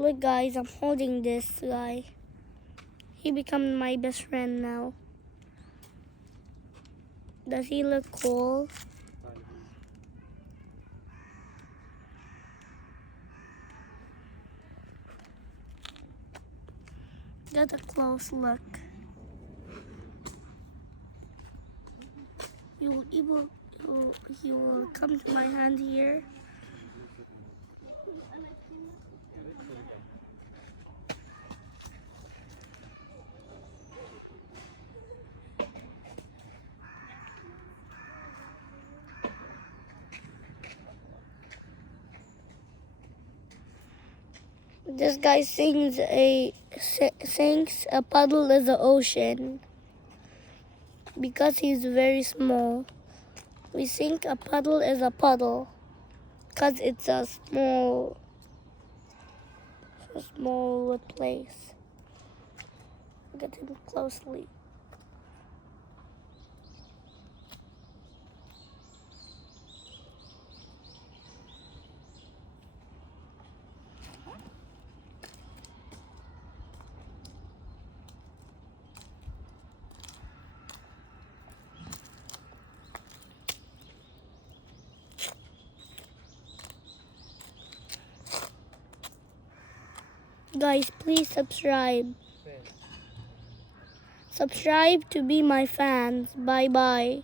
Look guys, I'm holding this guy. He become my best friend now. Does he look cool? Get a close look. He will come to my hand here. This guy thinks a puddle is the ocean because he's very small. We think a puddle is a puddle because it's a small place. Look at him closely. Guys, please subscribe. Subscribe to be my fans. Bye bye.